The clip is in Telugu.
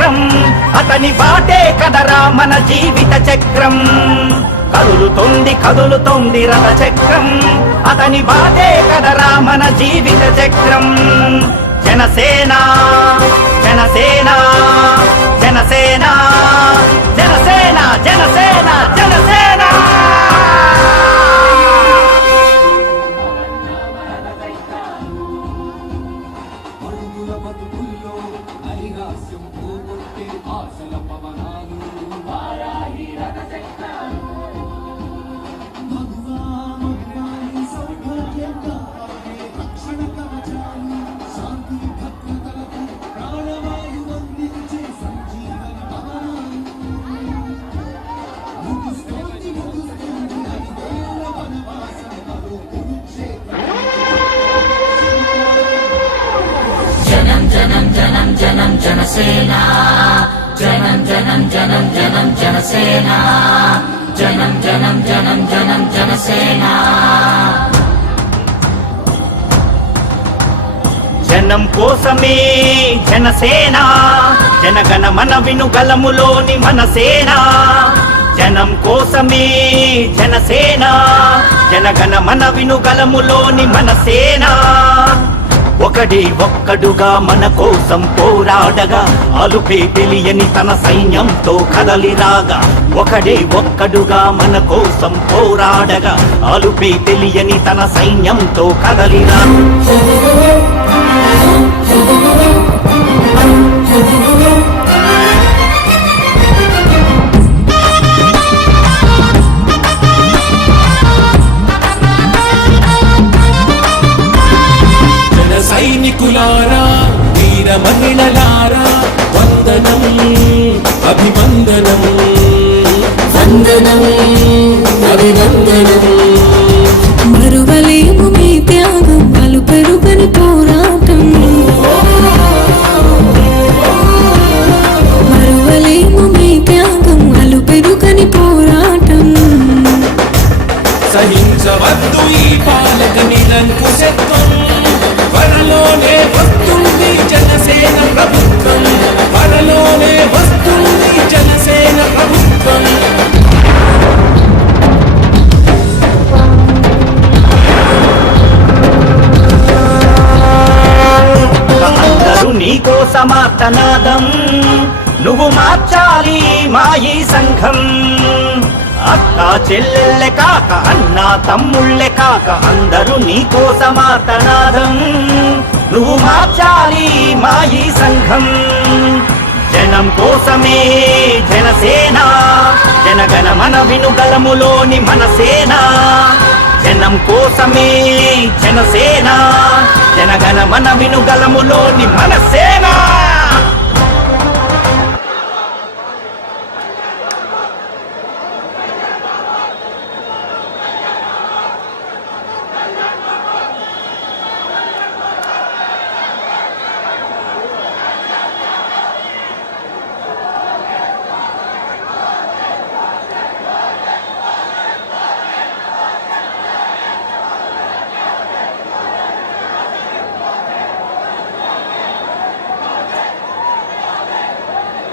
చక్రం అతని బాటే కదరా మన జీవిత చక్రం కదులుతోంది రథ చక్రం అతని బాటే కదరా మన జీవిత చక్రం జనసేన జనసేన జనసేన జనసేన జనసేన జనసేన జనం జనసేన జనం జనం జనం జనం జనసేన జనం జనం జనం జనం జనసేన జనం కోసమే జనసేన జనగణ మన వినుగలములోని మన సేన జనం కోసమే జనసేన జనగణ మన వినుగలములోని మన సేన ఒక్కడుగా మన కోసం పోరాడగా అలుపే తెలియని తన సైన్యంతో కదలిరాగా ఒక్కడుగా మన కోసం పోరాడగా అలుపే తెలియని తన సైన్యంతో కదలిరా సైనికులారా వీర మహిళలారా వందనం అభివందనం వందనం అభివందనం మరువలేము మీ త్యాగం అలు పెరుగని పోరాటం మరువలేము మీ త్యాగం అలు పెరుగని పోరాటం సహించవద్దు ఈ పాలక నిరంకుశత్వం త్వరలోనే వస్తుంది జనసేన ప్రభుత్వం త్వరలోనే వస్తుంది జనసేన ప్రభుత్వం అందరూ నీకోసమార్తనాదం నువ్వు మార్చాలి మా ఈ సంఘం అక్క చెల్లెళ్ళే కాక అన్న తమ్ముళ్ళే కాక అందరూ నీకోసమార్తనాదం నువ్వు మార్చాలి మా ఈ సంఘం జనం కోసమే జనసేన జనగణ మన వినుగలములోని మన సేన జనం కోసమే జనసేన జనగణ మన వినుగలములోని మన సేన